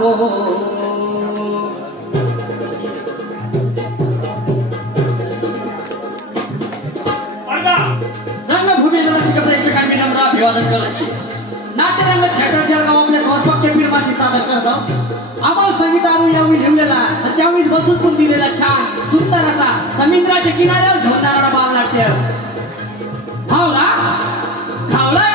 हो रंगभूमी रसिक प्रेक्षकांनी नम्र अभिवादन करायचे. नाट्यरंग थिएटर जळगाव आपल्या स्वतःच्या फिल्माशी सादर करतो. अमोल संगीतारू यावेळी लिहिलेला त्यावेळी बसून पण दिलेला छान सुंदर असा समुद्राच्या किनाऱ्यावर झोडणारा बालनाट्य भावला भावलाय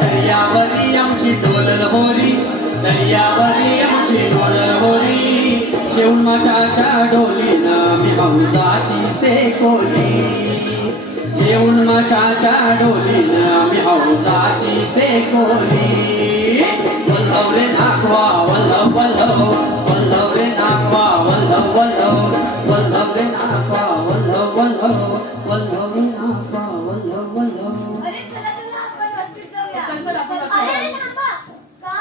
दर्यावरी आमची डोलल होरी दर्यावरी आमची डोलल होरी शेवून माशाच्या डोलीनं मी भाऊ जातीचे कोली जेवून माशाच्या डोलीनं मी भाऊ जातीचे कोली वल्लव रे नाखवा वल्लव वल्लव वल्लव रे नाखवा वल्लव वल्लव वल्लव रे नाखवा वल्लव वल्लव वल्लव रे नाखवा वल्लव वल्लव. अरे चला चला आपण वस्तीत जाऊया. चल, चल, आपण वस्तीत अरे अरे थांबा. का?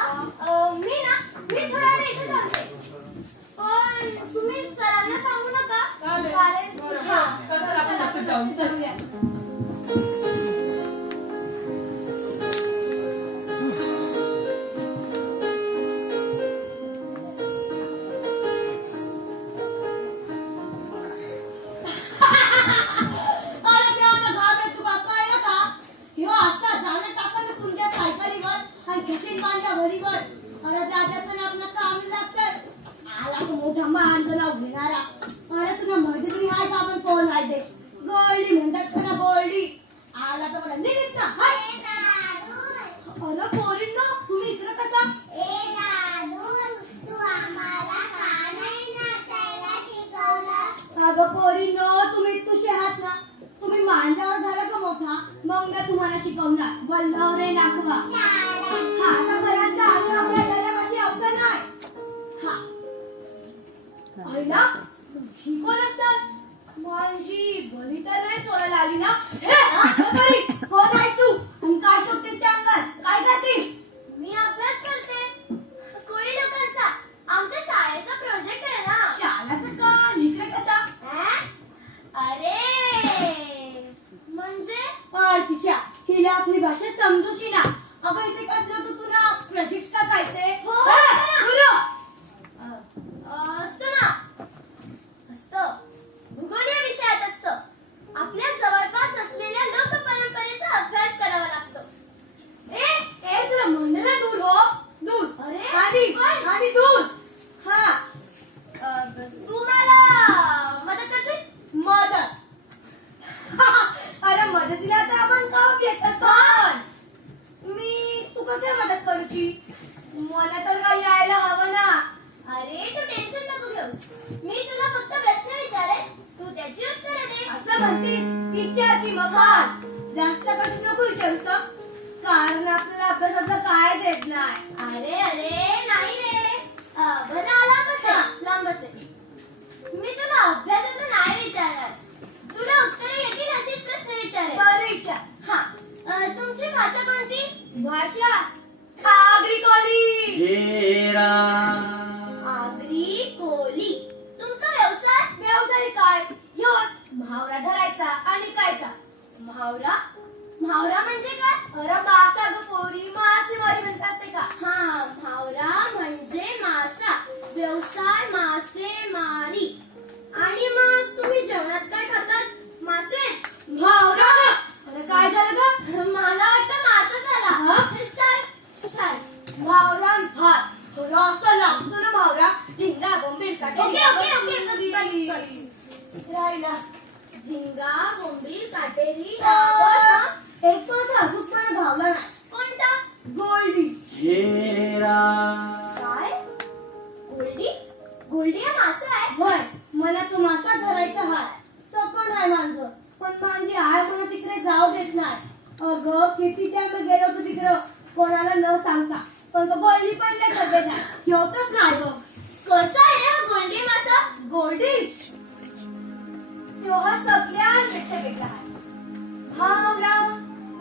मी थोडा वेळ इथे थांबते. पण तुम्ही सरांना सांगू नका. चालेल. बरं. हा. चल, चल, आपण वस्तीत जाऊ. जाऊया. अरे म्याला घाबरत तू काका आहे ना का? ह्यो असा जाणे टाका ना तुमच्या सायकलीवर आणि घेतील माझ्या घरीवर. अरे दादाचं आपलं काम लागतं. आला तो मोठा माणसं नाव घेणारा. अरे तुम्ही माहिती हाय का आपण कोण आहे ते? गोल्डी म्हणतात ना गोल्डी. आला तर मला निघत ना. हाय. अरे पोरींनो तुम्ही इकडे कसा? अगं पोरींनो तुम्ही इतकुशे आहात ना. तुम्ही मांजावर झाला का मोठा मग मी तुम्हाला शिकवणार. वल्लव रे नाखवा. हा आता घरात आम्ही आपल्या घरापाशी अवघड नाही. हा पहिला ही कोण असतात? माझी बली तर नाही चोरायला आली ना. हे बरी कोण आहेस तू आणि काय शोधतेस त्या अंगात? काय करतेस? मी अभ्यास करते कोळी लोकांचा. आमच्या शाळेचा प्रोजेक्ट आहे ना. शाळेचं का? इकडे कसा? अरे म्हणजे तिच्या हिला आपली भाषा समजूशी ना. अगं इथे कसलं तू तुला प्रोजेक्ट का काय ते? असतं ना. असतं भूगोल या विषयात असतं. आपल्या जवळपास असलेल्या लोक परंपरेचा अभ्यास करावा लागतो. ए तुला म्हणलं दूध हो दूध. अरे आणि दूध. हा तू मला मदत करशील? मदत? अरे मदतीला तर आपण काम घेतात पण मी तू कसं मदत करूची? मला तर काही यायला हवं ना. अरे तू टेन्शन नको घेऊस. मी तुला फक्त प्रश्न विचारेन तू त्याची उत्तरे दे. असं म्हणतेस? विचार की मग. जास्त कशी नको विचारूस कारण आपल्याला अभ्यासाचं काय देत नाही. अरे नाही रे. भला लांबच आहे. मी तुला अभ्यासाचं नाही विचारणार. तुला उत्तरे येतील अशीच प्रश्न विचारेन. बरं विचार. हा तुमची भाषा कोणती? भाषा आगरी कोली. आगरी कोली. तुमचा व्यवसाय काय? ह्योच म्हावरा धरायचा आणि कायचा. म्हावरा म्हणजे काय? अरे मासा ग पोरी. मासेमारी म्हणत असते का? हा म्हावरा म्हणजे मासा. व्यवसाय मासेमारी. आणि मग तुम्ही जेवणात काय खातात? मासेच. म्हावरा. अरे काय झालं ग? मला वाटलं मासा झाला. शार म्हावरा भात. असं लागतो ना म्हावरा. झिंगा बोंबील काटेरी. ओके राहिला झिंगा बोंबील काटेरी. एक पण अजून मला भावला नाही. कोणता? गोल्डी. काय? गोल्डी हा मासा आहे? होय मला तो मासा धरायचा हाय. सकन आहे माझं पण माझी आय मला तिकडे जाऊ देत नाही. अगं किती टाइम गेलो होतो तिकडे कोणाला न सांगता. पण तो गोल्डी पडले सगळे नाही होतच नाही बघ. कसा आहे रे हा गोल्डी मासा? गोल्डी तो हा सगळ्यांपेक्षा वेगळा आहे. भावराव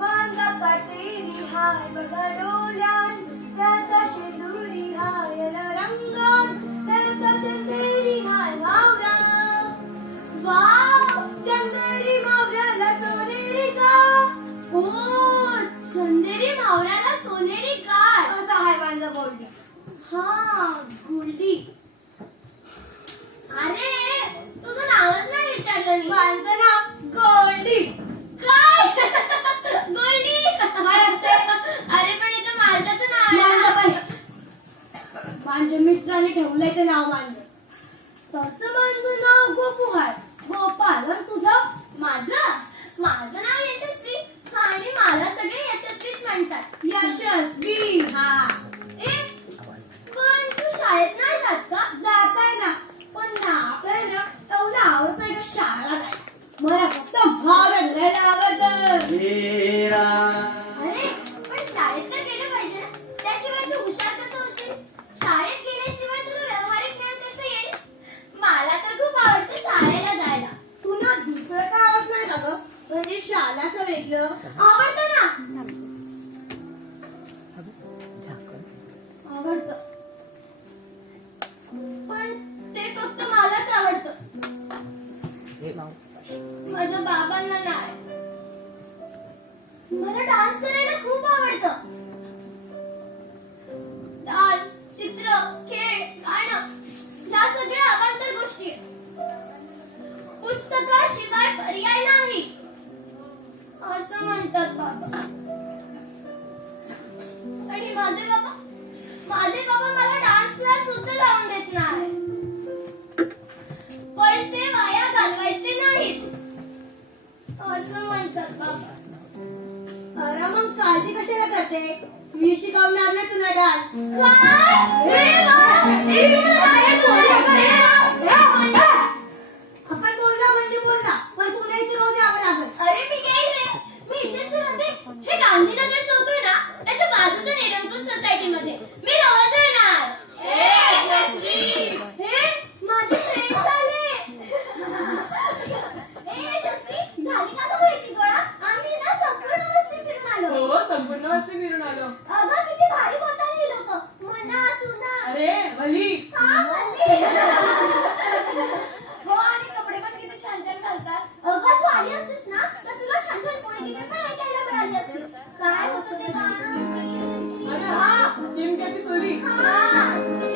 वांगा काटेरी हाय बघा डोल्यान त्याचा शेंदुरी हाय रंग वाव, चंदेरी मावळ्याला सोनेरी गाठ. हो, चंदेरी मावळ्याला सोनेरी गाठ असं आहे माझं गोल्डी. हा, गोल्डी. अरे, तुझं नावच नाही विचारलं मी. माझं नाव गोल्डी. काय? गोल्डी. अरे पण इथं माझ्याच नाव आहे. माझ्या मित्राने ठेवलंय ते नाव माझं. तसं माझं नाव गोपू आहे. गोपाल. आणि तुझं? माझं नाव यशस्वी. आणि मला सगळे यशस्वीच म्हणतात. यशस्वी. हा. पण तू शाळेत नाही जात का? जाताय ना, पण ना आपल्याला एवढं आवडत नाही का शाळेला जायला. मला फक्त भाव घ्यायला आवडतं. अरे पण शाळेत तर गेलं पाहिजे ना, त्याशिवाय तू हुशार कसं होशील? शाळेत गेल्याशिवाय तुला व्यावहारिक ज्ञान कसं येईल? मला तर खूप आवडतं शाळेला जायला. तुला दुसरं काय आवडत नाही का ग? म्हणजे शाळाचं वेगळं आवडतं ना. आवडतं, पण ते फक्त मलाच आवडतं. माझ्या बाबांना नाही. मला डान्स करायला खूप आवडतं. डान्स, चित्र, खेळ, गाणं या सगळ्या अवांतर गोष्टी पुस्तकाशिवाय पर्याय नाही असं म्हणतात बाबा. आणि माझे बाबा मला डान्स क्लास सुद्धा लावून देत नाही. पैसे वाया घालवायचे नाहीत असं म्हणतात बाबा. अरे मग काळजी कशाला करते? मी शिकवणार ना तुला डान्स. आपण बोलला म्हणजे बोलला, पण तुला इथे रोज यावं लागेल. अरे मी येईल रे, मी इथेच राहते. हे गांधीनगर चौक आहे ना, त्याच्या बाजूच्या निरंकुश सोसायटी मध्ये मी रोज येणार. माझे फ्रेंड्स आले. यशस्वी, झाली का गं माहिती गोळा? आम्ही ना संपूर्ण वस्ती फिरून आलो. हो, संपूर्ण वस्ती फिरून आलो. अगं किती भारी बोलतात ही लोक. मना तुना. अरे वली. हा, वली. हो, आणि कपडे पण किती छान छान घालतात. अगं तू आली असतीस ना, तर तुला छान छान कोणी पण ऐकायला मिळाली असती. काय होतं ते गाणं? अरे हा, टिमक्याची चोली.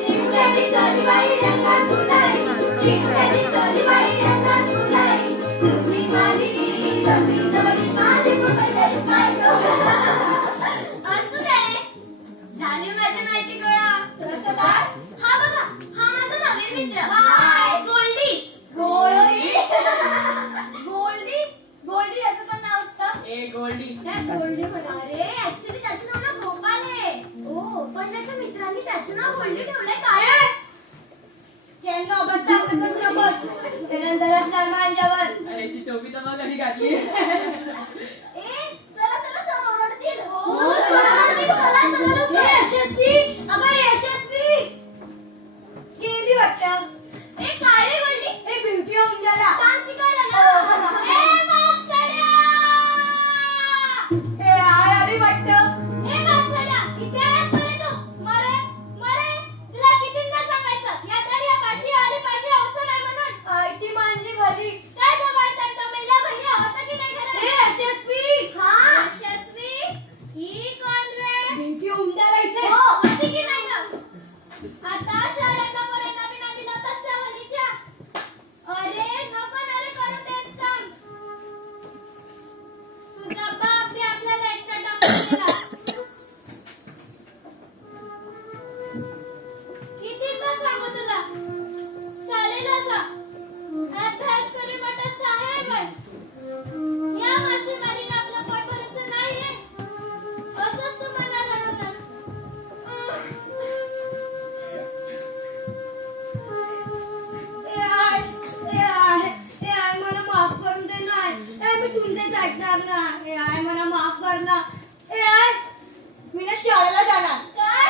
चिमट्याची चोली बाई रंगात फुलाई. चिमट्याची चोली बाई रंगात फुलाई. तुझी माझी रंगी जोडी माझी पकडली पाय गं. असू दे रे. झाली माझी माहिती गोळा. कसं काय? हा बघा, हा माझा नवीन मित्र. हाय, गोल्डी. गोल्डी. गोल्डी. गोल्डी असं पण नाव असतं. ए गोल्डी. गोल्डी म्हणा. अरे ऍक्च्युली त्याचं नाव ना गोपाल आहे. हो, पण त्याच्या मित्रांनी त्याचं नाव गोल्डी ठेवलंय. काय? त्यांना अभ्यास सांगत बसू नकोस. त्यानंतर असणार माझ्यावर. अरे ची टोपी तर मग कधी घातली. चला चला चला ओरडतील. हो चला ओरडतील. चला चला लवकर. यशस्वी, अगं यशस्वी गेली वाटतं. काय रे गोल्डी? ब्युटी होऊन गेला. डान्स शिकायला ना. मास्तड्या. आली वाटतं. मास्तड्या, किती वेळेस बोलले तू? मरे मरे, तुला कितींदा सांगायचं? या तरी या पाशी आली पाशी आवचं नाही म्हणून. आई ती माझी भली. काय जबाबदार तो मेला बहिणी आवडतं की नाही घरात? यशस्वी. हा यशस्वी. ही कोण रे? ब्युटी होऊन गेला इथे. हो, माहिती की नाही गं? आता शहराचा पर्यंत मी नादी नव्हताच त्या भलीच्या. अरे नको ना रे करू तेच काम. तुझा बाप बी आपल्याला एकटा टाकून गेला. कितीदा सांगू तुला? शाळेला जा, अभ्यास करून मोठा साहेब आहे. या मासेमारीने आपलं पोट भरायचं नाहीये असंच तू म्हणाला होतास. मला माफ करून दे ना. मी तुमचेच ऐकणार ना. मला माफ कर ना. मी ना शाळेला जाणार. काय?